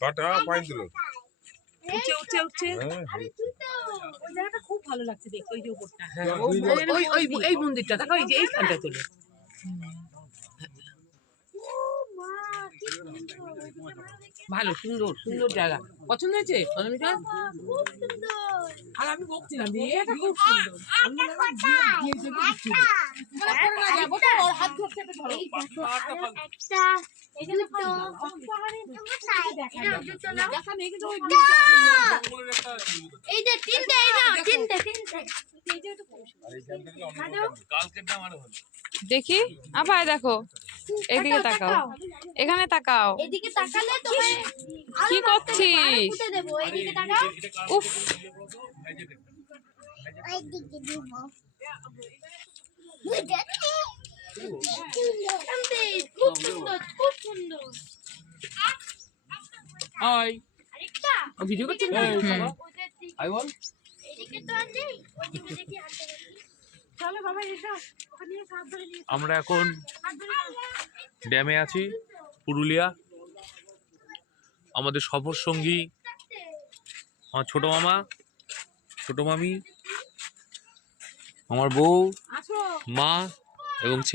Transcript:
কাটা পাইন দিল উঠছে উঠছে উঠছে। ওই জায়গাটা খুব ভালো লাগছে দেখতে, ওই যে উপরটা। এই মন্দিরটা দেখো, এই যে এইখানটা চলে। ভালো, সুন্দর সুন্দর জায়গা। পছন্দ হয়েছে অনামিকা? আর আমি বকছিলাম যে খুব সুন্দর। দেখি আবার দেখো, এদিকে তাকাও, এখানে তাকাও। এদিকে তাকালে তোমার কি করছিস? দেবো, এদিকে তাকাও। উফ, এইদিকে দিব। খুব সুন্দর, খুব সুন্দর। হাই, আরেকটা ভিডিও করছেন? আই বল। এদিকে তো আর নেই, ওইদিকে দেখি হাতে দেখি। চলো বাবা এসো, ওখানে নিয়ে হাত ধরে নিয়ে আমরা এখন হাত ধরে ড্যামে আছি, পুরুলিয়া। আমাদের সফর সঙ্গী আমার ছোট মামা, ছোট মামি, আমার বউ, আসো। মা এবং ছেলে।